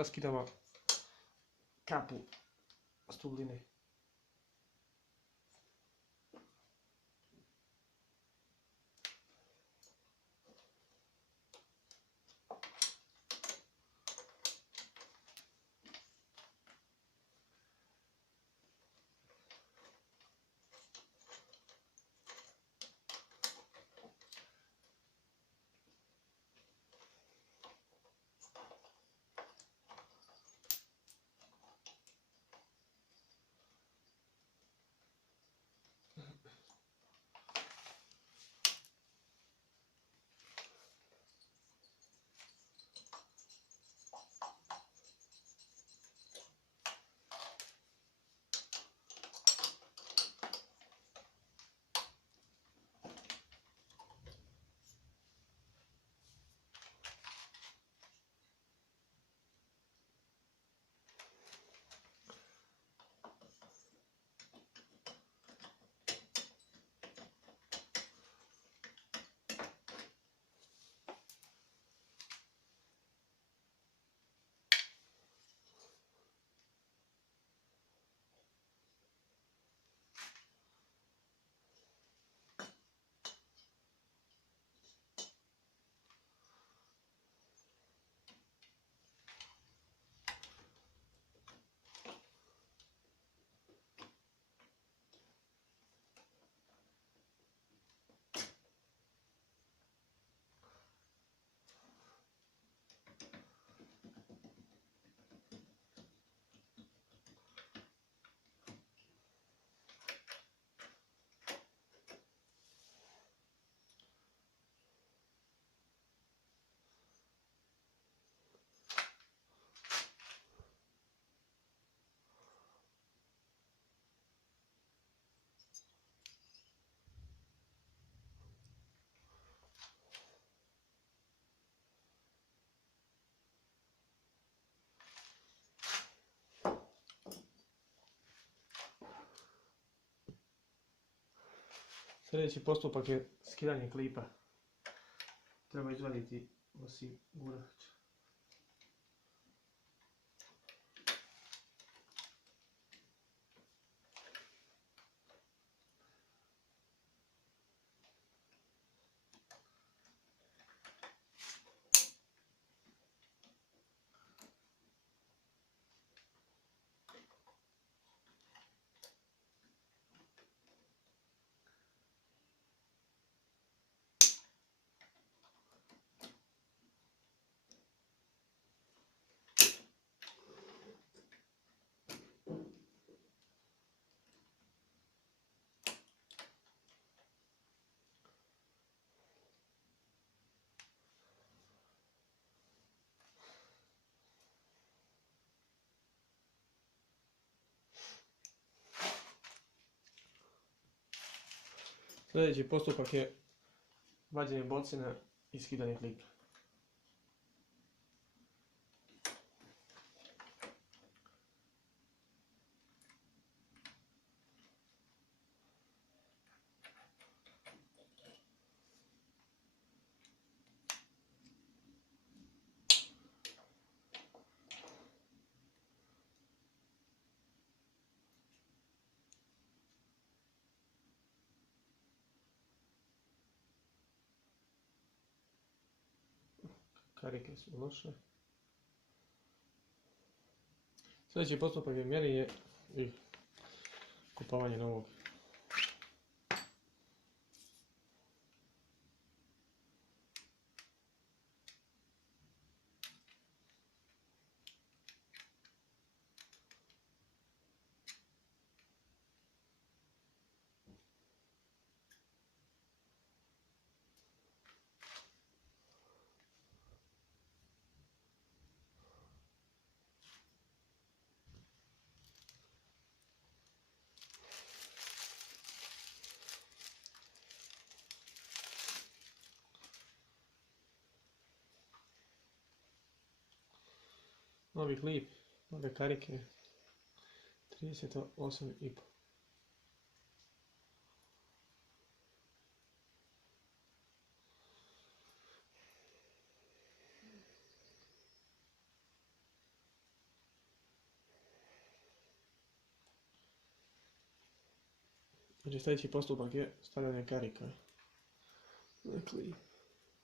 Sad skidamo kapu stubline. Sljedeći postupak je skidanje klipa. Treba izvaditi osigurač. Sljedeći postupak je vađenje bocina i skidanje klipa. Karike su loše. Sljedeći postupak je mjerenje i kupovanje novog. Novi klip, nove karike, 38,5. Znači sljedeći postupak je stavljanje karika na klip.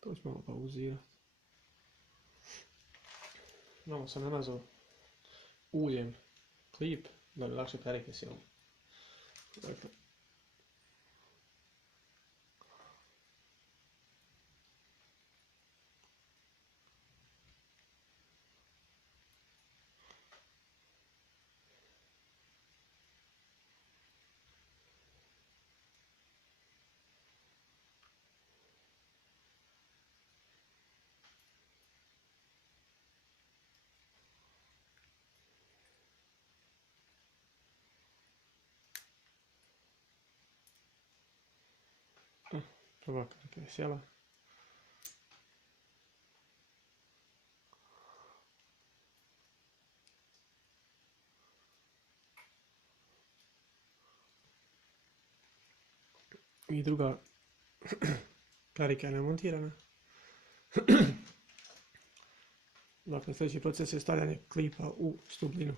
To ću malo pauzirati. Malo sam namazao uljem klip da bi lakše karike sjeli. Dakle, prva karika je sjela. I druga karika je namontirana. Dakle, sljedeći proces je stavljanje klipa u stubljinu.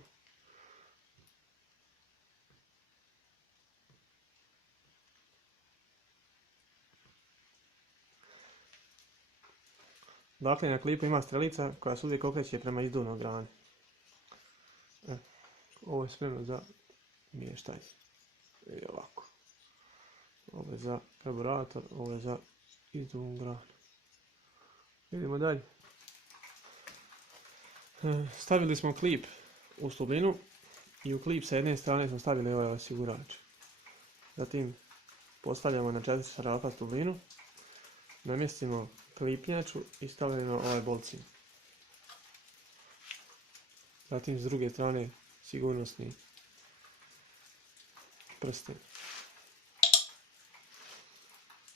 Dakle, na klipu ima strelica koja se uvijek okreće prema izduvnoj grani. Ovo je spremno za mještanje. I ovako. Ovo je za karburator, ovo je za izduvnu granu. Idemo dalje. Stavili smo klip u stubljinu i u klip sa jedne strane smo stavili ovaj osigurač. Zatim postavljamo na 4 šarafa stubljinu, namjestimo klipnjaču i stavljamo ovaj bolcin. Zatim s druge strane sigurnosni prsten.